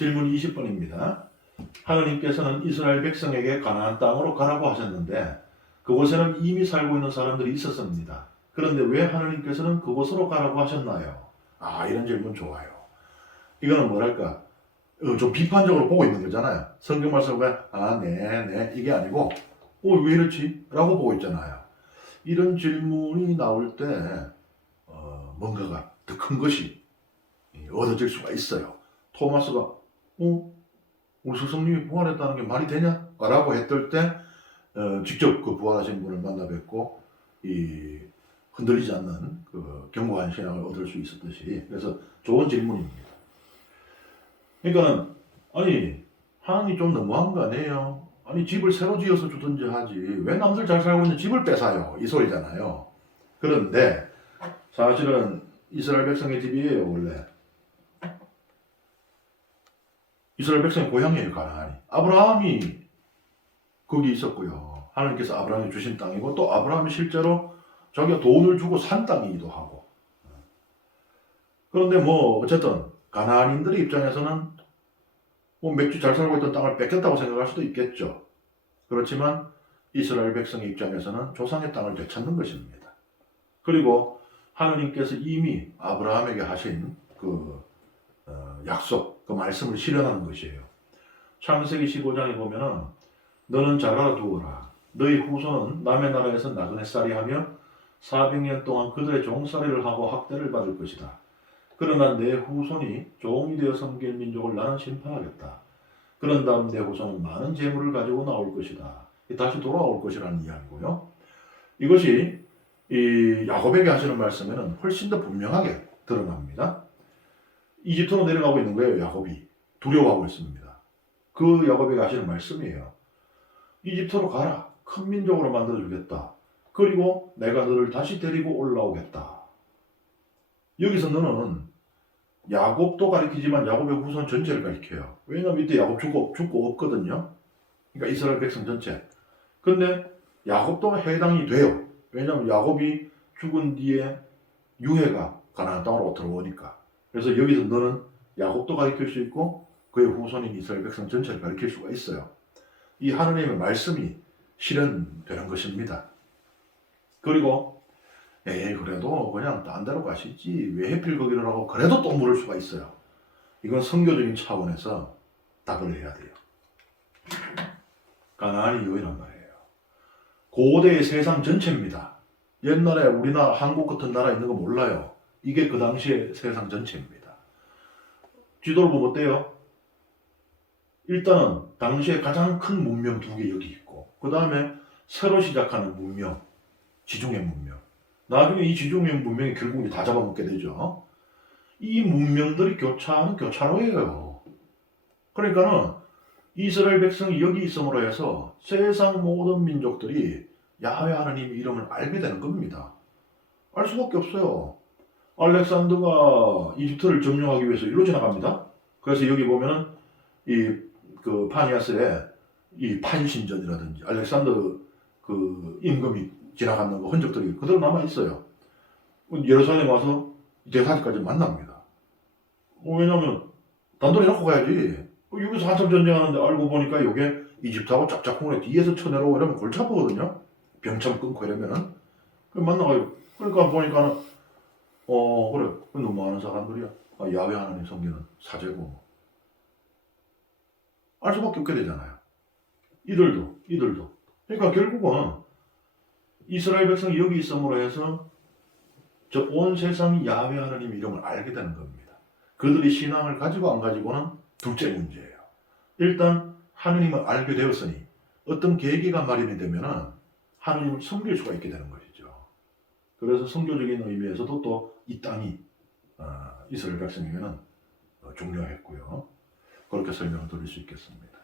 질문 20번입니다. 하느님께서는 이스라엘 백성에게 가나안 땅으로 가라고 하셨는데 그곳에는 이미 살고 있는 사람들이 있었습니다. 그런데 왜 하느님께서는 그곳으로 가라고 하셨나요? 이런 질문 좋아요. 이거는 뭐랄까 좀 비판적으로 보고 있는 거잖아요. 성경 말씀을 네 이게 아니고 왜 이렇지? 라고 보고 있잖아요. 이런 질문이 나올 때 뭔가가 더 큰 것이 얻어질 수가 있어요. 토마스가 우리 스승님이 부활했다는 게 말이 되냐? 라고 했을 때 직접 그 부활하신 분을 만나 뵙고 이 흔들리지 않는 그 견고한 신앙을 얻을 수 있었듯이, 그래서 좋은 질문입니다. 그러니까는 하나님 좀 너무한 거 아니에요? 집을 새로 지어서 주든지 하지 왜 남들 잘 살고 있는 집을 뺏어요? 이 소리잖아요. 그런데 사실은 이스라엘 백성의 집이에요. 원래 이스라엘 백성의 고향이에요. 가나안이. 아브라함이 거기 있었고요. 하나님께서 아브라함이 주신 땅이고, 또 아브라함이 실제로 자기가 돈을 주고 산 땅이기도 하고. 그런데 어쨌든 가나안인들의 입장에서는 몇 주 잘 살고 있던 땅을 뺏겼다고 생각할 수도 있겠죠. 그렇지만 이스라엘 백성의 입장에서는 조상의 땅을 되찾는 것입니다. 그리고 하느님께서 이미 아브라함에게 하신 그 약속, 그 말씀을 실현하는 것이에요. 창세기 15장에 보면은 너는 잘 알아두어라. 너희 후손은 남의 나라에서 나그네 쌀이 하며 400년 동안 그들의 종살이를 하고 학대를 받을 것이다. 그러나 내 후손이 종이 되어 섬길 민족을 나는 심판하겠다. 그런 다음 내 후손은 많은 재물을 가지고 나올 것이다. 다시 돌아올 것이라는 이야기고요. 이것이 이 야곱에게 하시는 말씀에는 훨씬 더 분명하게 드러납니다. 이집트로 내려가고 있는 거예요. 야곱이 두려워하고 있습니다. 그 야곱에게 하시는 말씀이에요. 이집트로 가라. 큰 민족으로 만들어주겠다. 그리고 내가 너를 다시 데리고 올라오겠다. 여기서 너는 야곱도 가리키지만 야곱의 후손 전체를 가리켜요. 왜냐하면 이때 야곱 죽고 없거든요. 그러니까 이스라엘 백성 전체. 근데 야곱도 해당이 돼요. 왜냐하면 야곱이 죽은 뒤에 유해가 가나안 땅으로 들어오니까. 그래서 여기서 너는 야곱도 가리킬 수 있고 그의 후손인 이스라엘 백성 전체를 가리킬 수가 있어요. 이 하느님의 말씀이 실현되는 것입니다. 그리고 그래도 그냥 딴 데로 가시지 왜 하필 거기를 하고, 그래도 또 물을 수가 있어요. 이건 선교적인 차원에서 답을 해야 돼요. 가나안이 유일한 말이에요. 고대의 세상 전체입니다. 옛날에 우리나라 한국 같은 나라 있는 거 몰라요. 이게 그 당시의 세상 전체입니다. 지도를 보면 어때요? 일단은 당시에 가장 큰 문명 두 개 여기 있고, 그 다음에 새로 시작하는 문명, 지중해 문명. 나중에 이 지중해 문명이 결국 다 잡아먹게 되죠. 이 문명들이 교차하는 교차로예요. 그러니까는 이스라엘 백성이 여기 있음으로 해서 세상 모든 민족들이 야훼 하느님 이름을 알게 되는 겁니다. 알 수밖에 없어요. 알렉산더가 이집트를 점령하기 위해서 이리로 지나갑니다. 그래서 여기 보면은 그 파니아스의 이 판신전이라든지 알렉산더 그 임금이 지나가는 흔적들이 그대로 남아 있어요. 예루살렘 와서 대사지까지 만납니다. 왜냐면 단도리 놓고 가야지. 여기서 한참 전쟁하는데 알고 보니까 이게 이집트하고 짝짝꿍에 뒤에서 쳐내려고 이러면 골치 아프거든요. 병참 끊고 이러면은. 만나가요. 그러니까 보니까는 그래. 너무 많은 사람들이야. 야훼 하나님 섬기는 사제고. 알 수밖에 없게 되잖아요. 이들도. 그러니까 결국은 이스라엘 백성이 여기 있음으로 해서 저 온 세상이 야훼 하나님 이름을 알게 되는 겁니다. 그들이 신앙을 가지고 안 가지고는 둘째 문제예요. 일단 하느님을 알게 되었으니 어떤 계기가 마련이 되면은 하느님을 섬길 수가 있게 되는 것이죠. 그래서 선교적인 의미에서도 또 이 땅이 이스라엘 백성에게는 중요했고요. 그렇게 설명을 드릴 수 있겠습니다.